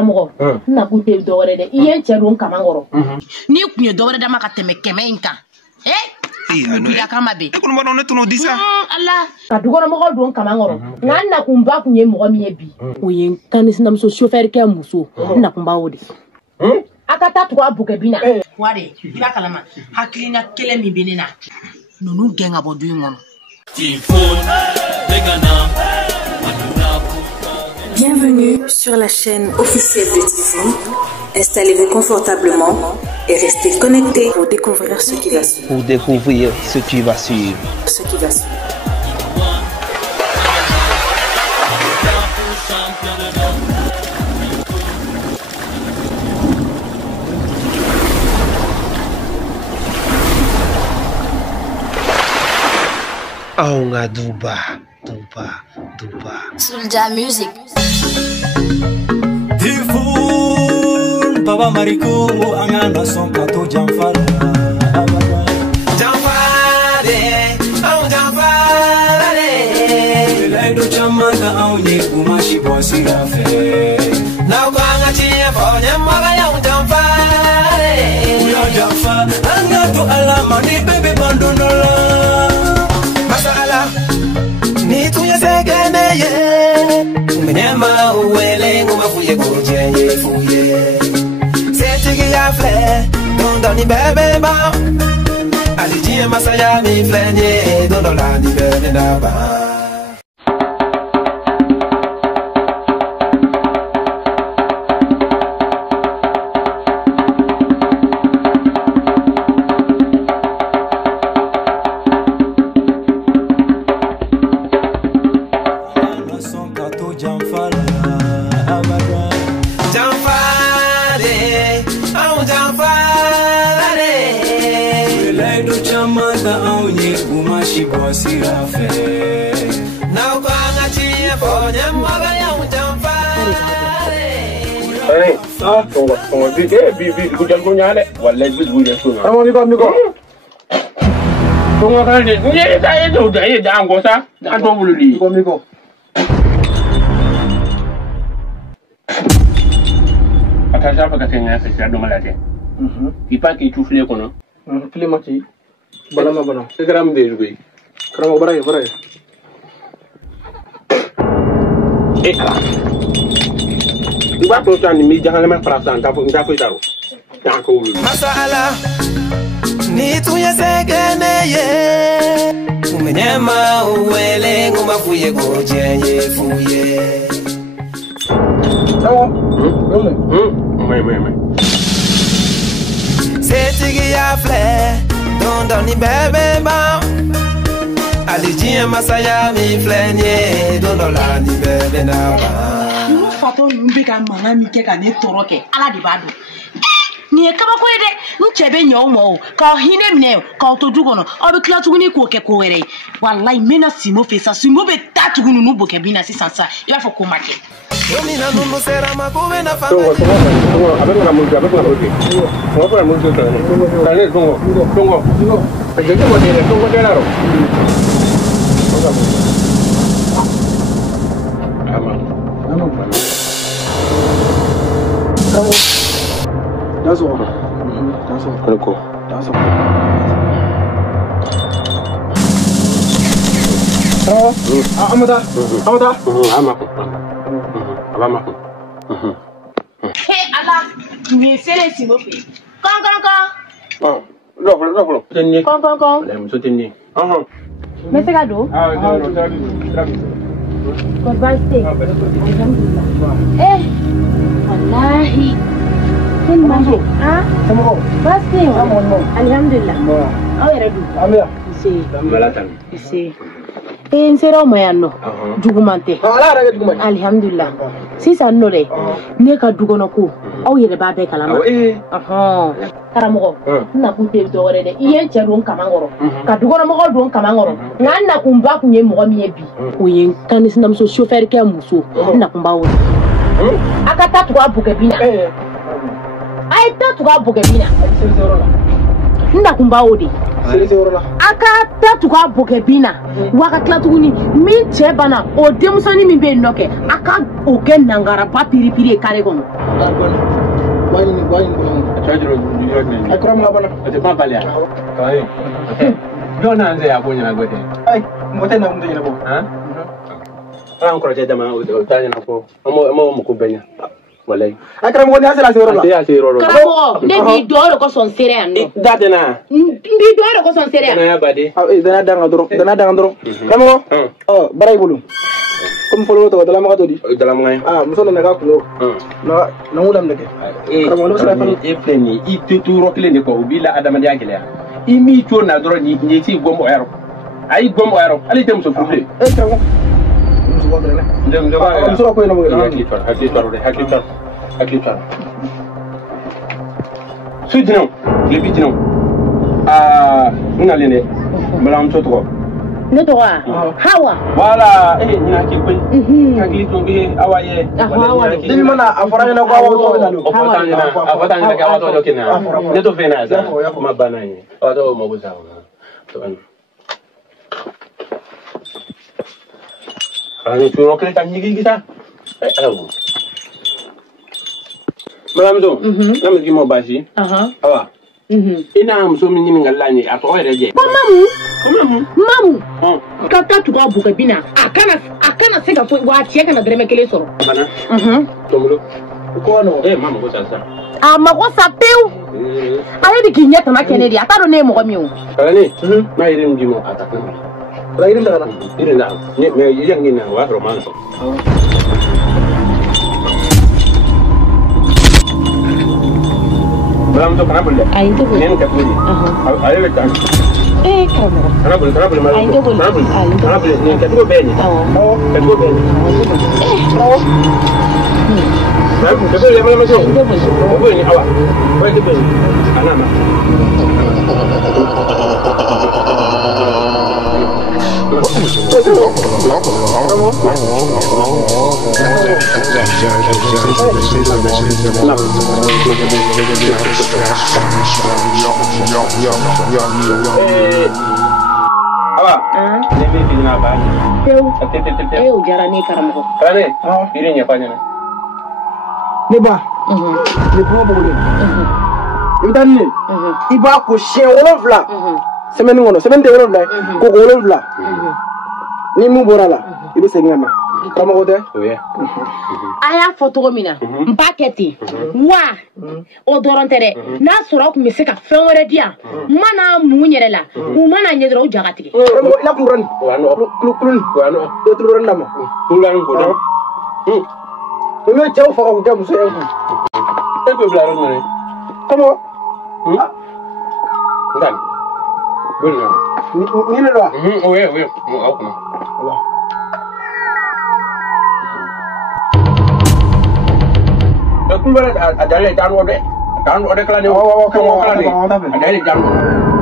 Amoko, na kute dore de iye cheron kamangoro. Ni kunye dore da maka teme keme inka. Bila kama be. Ko mo no tuno disa. Allah. Ka dugoro mo don kamangoro. Nganna kumba kunye mo mi ebi. Oyen kanisi nam so chauffeur ke muso. Na kumba wodi. Akata to abuke bina. Wade, bila kalama. Hakilina kele mi benina. Nonu genga bodu ngono. Bienvenue sur la chaîne officielle de Typhoon. Installez-vous confortablement et restez connectés pour découvrir ce qui va suivre. Oh, Duba. Sulja music. Typhoon, Baba Mariko, Angana son kato Jamfare. Jamfare, oh Jamfare. Laido chamanga au ni kumashi bosi rafe. Na kwanga chia fonya maga ya Jamfare. Uya Jamfare, anga to alama ni baby bandonola. Masala. Ni tuya segene ye Mnyama uwele nguma fuye kuje ye fuye Setigi ya fle Dondo ni bebe ba Alijie masaya mi flenye Dondo la ni bebe na ba Masala ni tuya segene ye Mnyama uwele nguma fuye kuje ye fuye Setigi ya fle Dondo ni bebe ba Alijie masaya mi flenye Dondo la ni bebe na ba Fato numbe ka manga mi ke ka ne toroke ala di bado. Ni e kaba ko ede nchebe nyo mo ka hine mne ka to dugono obi kla tuguni ko ke ko were. Wallahi mena simo fesa simo be tatugunu no boke bina si sansa. Iba fo ko make. Domina no será magobe na fa. That's all. That's all. Cool. That's all. Amada. Hey Allah, mi sele simo fe. Kon. Oh, no. Tenni. Kon. Lem so tenni. Me se gado? God bye stay. Wallahi. Alhamdulillah. Oh, ya Rabbi. Isi. Sera moyano. Dugumante. Alhamdulillah. Sisa nore. Ne ka dugono ko. Aw yele ba be kalama. Karamogo. Na kunte dore de. Iye cheron kamangoro. Ka dugono mo don kamangoro. Nganna kumba kunye mo mi ebi. Oyen kanisi nam so chauffeur ke muso. Na kumba wo. Akata to abuke bina. Ai ta to abuke bina. Nda kumba wo de. aka ta tuga boke bina wa ka tila tuguni min cɛ bana o denmusoni min bɛ yen nɔ kɛ a ka o kɛ nangara ba piripiri kare kɔnɔ Dona nze ya kunya ngote. Ai, ngote na mtu nyinabo. Ha? Ran ko rete dama o tanya na ko. Amo mo ko benya. Wallahi. Akram ngoni asela sero la. Ya sero. Karamo, ne bi do ko son sere an no. Date na. Bi do ko son sere an. Na ya bade. Dana danga doro. Karamo. Oh, barai bulu. Comme follow to dalam ka to di. Dalam ngai. Muso na ka kulo. Na ngulam deke. Karamo lo sala fani e pleni I tutu rokle ne ko ubila adama dia gele. Imi to na doro ni ci gombo ero. Ai gombo ero. Ali tem so problem. Karamo. Muso ko dele. Dem ba. Muso ko ina mo. Hakika. Sudino, lebitino. Ngalene. Malam to. Ne to Hawa. Wala ni hakikoi. Hakiki be awaye. Dimi mana afara na kwa wato na lo. Afatanya ka wato kina. Ne to fena za. Ma banani. Wato mo gusa. To an. Ani turo kile tan nyigi kita. Awu. Malam to. Nam gi mo bashi. Awa. Ina muso min ɲini ngalila ɲe a tɔgɔ yɛrɛ jɛ. Ko mamu ka taa tugu a bugɛ bina a kana se ka foyi wa a cɛ kana dɛrɛmɛ kelen sɔrɔ. Bana. Tomolo. Ko no. Mamu ko sa. A mago sa pewu. Ale de k'i ɲɛ tana kɛ ne de a t'a dɔn ne ye mɔgɔ min ye o. Kalani n'a yɛrɛ min di ma a ta kan. Yirim da na. Yirim da. Mais yirim ni na o y'a sɔrɔ ma sɔn. Malam tu kenapa boleh? Ayo tu boleh. Ni nak boleh. Ayo letak. Kamu. Kenapa boleh? Ayo tu boleh. Kenapa boleh? Ni kat tu beni. Kat tu beni. Kat tu yang mana masuk? Boleh ni awak. Boleh tu beni. Anak mak. Apa? Ini bikin apa? Tahu. Jarang ni karam ko. Kerana ini apa ni? Neba. Ni pun boleh. Ibu ni. Ibu aku share wolofla. Semaine ngono, semaine de wolofla. Ko wolofla. Ni mu borala. Ibu sengama. Kama ko de? Oui. Aya foto min na n b'a kɛ ten wa o dɔrɔn tɛ dɛ n'a sɔrɔ a tun bɛ se ka fɛn wɛrɛ di yan n mana mun yɛrɛ la u mana ɲɛ dɔrɔn u ja ka tigɛ. La kurani. Kurani. Do turun nama. Kurani ko dɔn. Olu cɛw faga k'u kɛ muso ye. E ko bila yɔrɔ jumɛn? Kama. Ndan. Boli na. Ni ne la. Oui. Aw kuna. Kulubali ada le jangan ode kelani. Ada le jangan.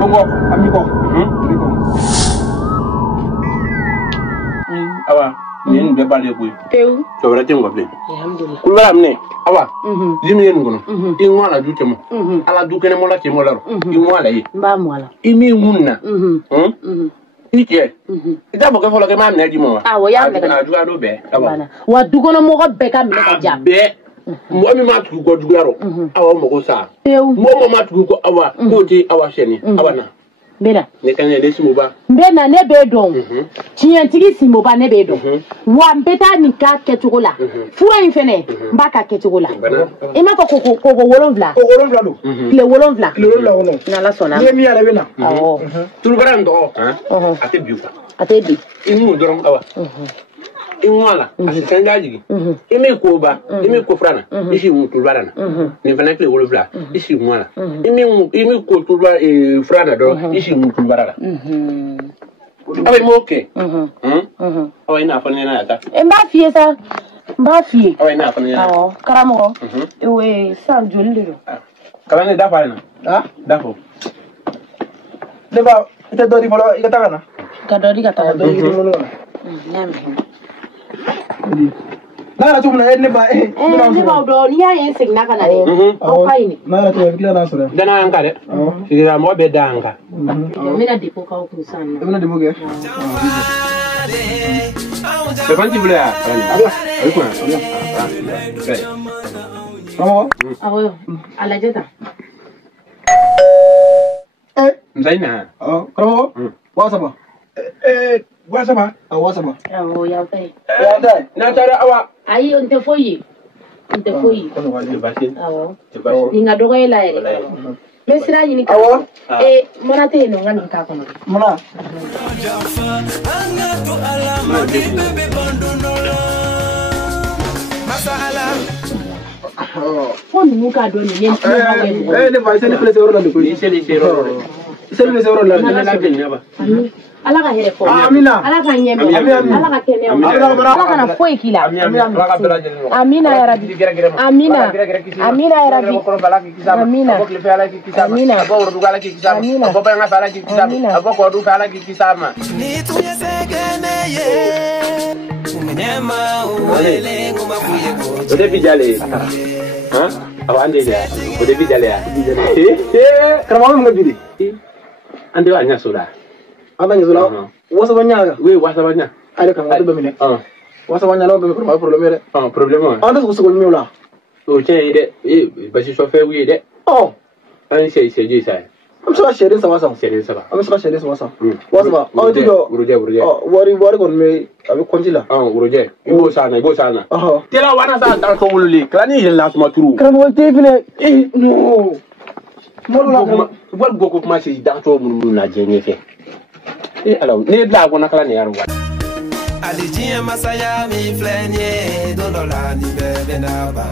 Tunggu, amiko. Awa, ni be bale boy. Tew. So wala tengo be. Alhamdulillah. Kulubali amne. Awa. Jimi yen ngono. Inwala du temo. Ala du kene mola ke mola. Inwala yi. Mba mwala. Imi munna. Ike. Ita boke folo ke mamne di mo. Ah, wo ya me ka. Adu ado be. Awa. Wa dugono mo ko be ka me ka ja. Be. Mo mi ma tugu ko dugaro. Awa mo ko sa. Tew. Mo ma tugu ko awa. Ko ti awa sheni. Awa na. Bena. Ne kan ne simoba. Bena ne be don. Tiɲɛtigi simoba ne be don. Wa n bɛ taa nin k'a kɛcogo la. Fura in fɛnɛ n b'a k'a kɛcogo la. I m'a fɔ koko 7. Ko 7 don. Tile 7. Tile 7 kɔnɔ. N'Ala sɔnna. Ni min yɛrɛ bɛ na. Awɔ. Tulubara ndo. A tɛ bi quoi. A tɛ bi. Imu dɔrɔn awa. Inwala. Asisan daji. Imi ko ba. Imi ko frana. Isi mu tulubara na. Ni fana tile 7. Isi mu ala. Imi ko tulubara frana dɔrɔn. Isi mu tulubara la. Awa mo ke. Awa ina fana na yata. N b'a f'i ye sa. N b'a f'i ye. Awa ina fana na. Awɔ. Karamɔgɔ. San joli de don? Kalan ne dafa na. Dafa. Ne ba ita dɔ di fɔlɔ i ka taa ka na. Ka dɔ di ka taa. Dɔ di ka na. N y'a mɛn. Nara tu muna ne ba ne ba do ni ya yin signa kana ne o kai ni nara tu kila na sura dana anka de sira mo be danga mina de ko ka ku san mina de boge se fanti bula ali ko Vamos. Awo ala jeta Zaina. Kamu? Wasapa. Wasapa. Wasapa. Awo ya tai. Ya tai. Na tara awa. Ayi on te foyi. On te foyi. Awo. Ninga dogo ela ere. Mesira yini ka. Awo. Mana te no ngani ka kono. Mana. Fon nuka do ni ne ne vai se ne fele zero la de ko. Se le zero. Se le zero la ba. Ala ka here ko. Amina. Ala ka nyeme. Ala ka kene. Ala ka na foi kila. Amina ya rabbi. Amina. Amina ya rabbi. Amina. Amina. Abo rugala ki kisama. Abo banga fala ki kisama. Abo ko du fala ki kisama. Ni tu yesegene ye. Umenyema uwele ngumakuye ko. Ode bijale. Ha? Awande ya. Ode bijale ya. Karama mo ngabidi. Ande wa nya soda. Anda nyuzula. Wasa banya. We wasa banya. Ada kan ada bemine. Wasa banya no be problème. Problème. Anda ko ko nyula. O che ide. Ba shi chauffeur wi de. An sai ji sai. Am so shedin sa wasa. Shedin sa ba. Am so shedin sa wasa. Wasa ba. Dido. Uruje. Wari kon me abi konjila. Uruje. Ibo sana. Tela wana sa dan ko wululi. Klani je la suma turu. Kan wo te fine. No. Mola wal goko kuma sai dan to mun na je ne fe. Alors, ne la ko nakala ne yaro wa. Alijia masaya mi flenye dolola ni bebe na ba.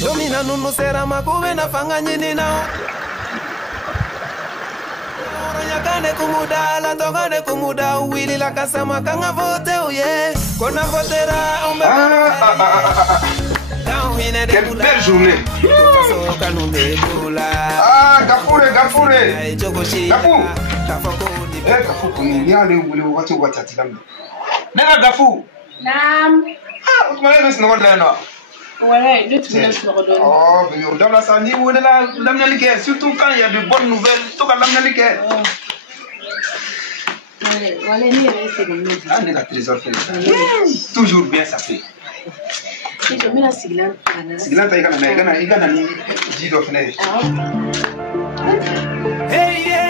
Domina nunu sera makube na fanganye nina. Nyakane kumuda la togane kumuda wili la kasama kanga vote uye. Kona votera umbe. Quelle belle journée. Gafoure. Gafu kuni ale wuli wakati watati lambe. Nena Gafu. Naam. Ukmale nesi ngo leno. Ouais, le tout nesi ngo don. Oh, mais dans la sani wo la lamna like surtout quand il y a de bonnes nouvelles, to ka lamna like. Wala ni reste comme nous. Ah, nena trésor fait. Toujours bien ça fait. Je me la siglan. Siglan ta igana ni jido fene. Hey yeah.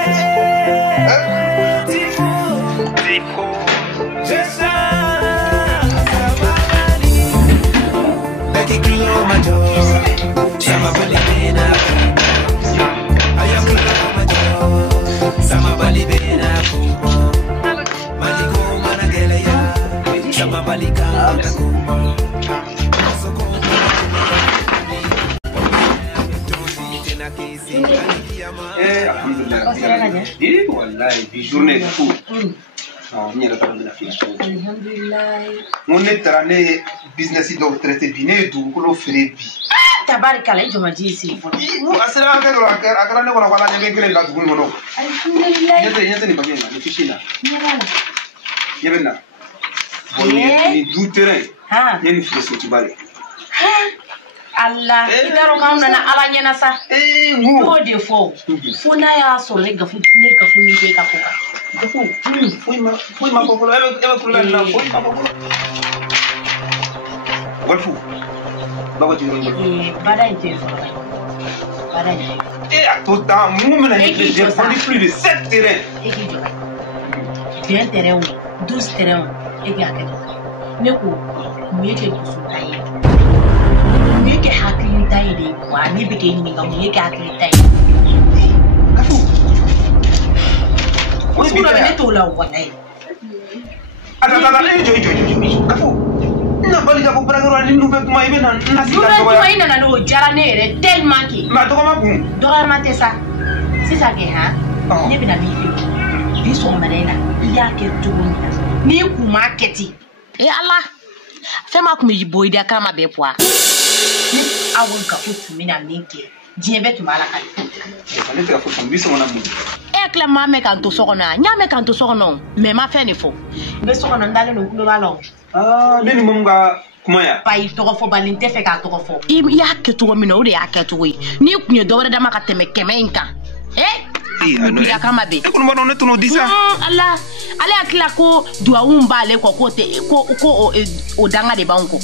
Wallahi journée de fou. Non, ni la table de la fiche. Alhamdulillah. Mon éternel business do traité bien du ko fere bi. Tabarikala ijo maji ici. Asira ka do akara ne wala ne ngere la du ngono. Alhamdulillah. Yete ni bagena ni fichina. Yebena. Ni du terrain. Ha. Ni fiche tu bale. Allah idaro kauna na ala nyana sa ngo de fo funa ya so le gafu ni ke ka foka gafu fui ma popolo ebe kula na fui ma popolo golfu bago ti ngol bada inte so bada à tout temps mu mena ni j'ai vendu plus de 7 terrains et terrain 12 terrains et ga ka ne ko mu yake kusu tayi Mike hakili tai de kwa ni beke ni ngam yeke hakili tai. Kafu. What's going on to la wallahi. Ada ijo. Kafu. Na bali ka kupra ngoro ni nduve kuma ibe na nasi ka to ya. Ina na no jara ne re tellement ki. Ma to ma bu. Dora ma te sa. C'est ça que ha. Ni bi na bi fi. Bi so manena. Ya ke tugun. Ni ku marketi. Allah. Fema ku mi boy da kama be poa. Awon ka futu mina minke diebe tu mala kan ale te ka futu biso mona mu ekle ma me kan to sokona nya me kan to sokono me ma fe ni fo be sokono ndale no kulo balo neni mum ga Comment ya? Ba i tɔgɔ fɔ bali n tɛ fɛ k'a tɔgɔ fɔ. I y'a kɛ cogo min na o de y'a kɛ cogo ye. N'i kun ye dɔwɛrɛ dama ka tɛmɛ 100 in kan. Ya kama be. E ko ma dɔn ne t'o di sa. Allah ale hakila ko duwawu b'ale kɔ ko o danga de b'anw kɔ.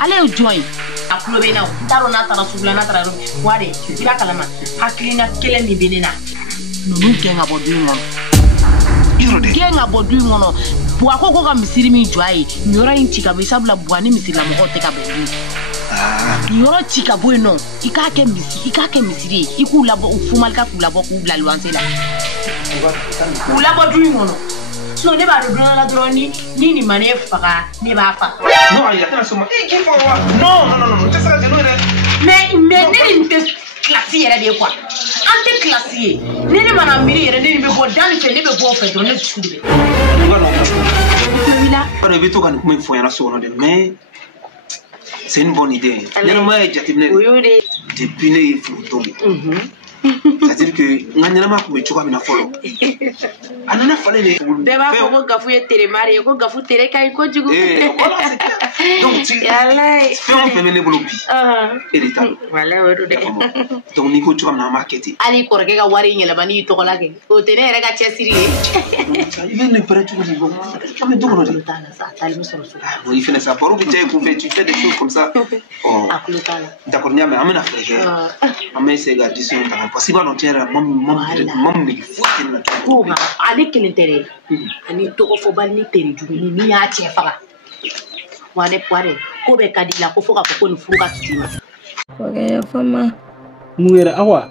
Ale ye jɔn ye. A kulo bɛ na o. N t'a dɔn n'a taara sugu la n'a taara yɔrɔ. Wa de i b'a kalama hakilina kelen min bɛ ne na. Ninnu gɛn ka bɔ du in kɔnɔ. Yɔrɔ de. Gɛn ka bɔ du in kɔnɔ. Buwa ko ka misiri min jɔ a ye nin yɔrɔ in ci ka bɔ sabula Buwa ni misirimɔgɔw tɛ ka bɛn du. Nin yɔrɔ ci ka bɔ yen nɔ i k'a kɛ misiri ye i k'u labɔ u fumalika k'u labɔ k'u bila luwanse la. K'u labɔ du in kɔnɔ. Sinon ne b'a dɔn don dɔ la dɔrɔn ni nin ma ne faga ne b'a faga. Non ayi a tɛna s'o ma. I k'i faga wa? Non n tɛ se ka kɛ n'o ye dɛ. Mais ne nin tɛ kilasi yɛrɛ de ye quoi. An tɛ kilasi ye. Ni ne mana miiri yɛrɛ ne nin bɛ bɔ da nin fɛ ne bɛ bɔ o fɛ dɔrɔn ne dusu de bɛ. I bɛ to ka nin kuma in fɔ ɲɛna so kɔnɔ dɛ mais c'est une bonne idée. Ɲɛnamaya ye jateminɛ de depuis ne ye furutɔ ye. C'est-à-dire que n ka ɲɛnamaya tun bɛ cogoya min na fɔlɔ a nana falen de. Bɛɛ b'a fɔ ko Gafu ye teremare ye ko Gafu tere ka ɲi kojugu. Donc fɛn o fɛn bɛ ne bolo bi e de t'a dɔn. Walayi o don dɛ. Donc n'i ko cogoya min na an b'a kɛ ten. Hali kɔrɔkɛ ka wari in yɛlɛma n'i tɔgɔ la kɛ o tɛ ne yɛrɛ ka cɛsiri ye. I bɛ nin pɛrɛn cogo di bɔ an bɛ du kɔnɔ de. I fɛnɛ sa baro bɛ diya i kun fɛ tu fais des choses comme ça. D'accord n y'a mɛn an bɛna fɛɛrɛ kɛ an bɛ essayer ka décision ta parce que i b'a dɔn tiɲɛ yɛrɛ la maa min nege foyi tɛ ne na cogo. Ale kelen tɛ dɛ ani tɔgɔ fɔ bali ni tere jugu ni min y'a cɛ faga. Wa ne poire ko bɛ ka di la ko fo ka fɔ ko nin furu ka tutu ma. Kɔkɛ yafa n ma. Mun yɛrɛ Awa?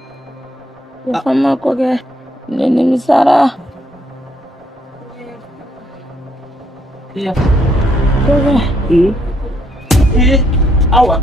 Yafa n ma kɔkɛ ne nimisara. Kɔkɛ. Awa.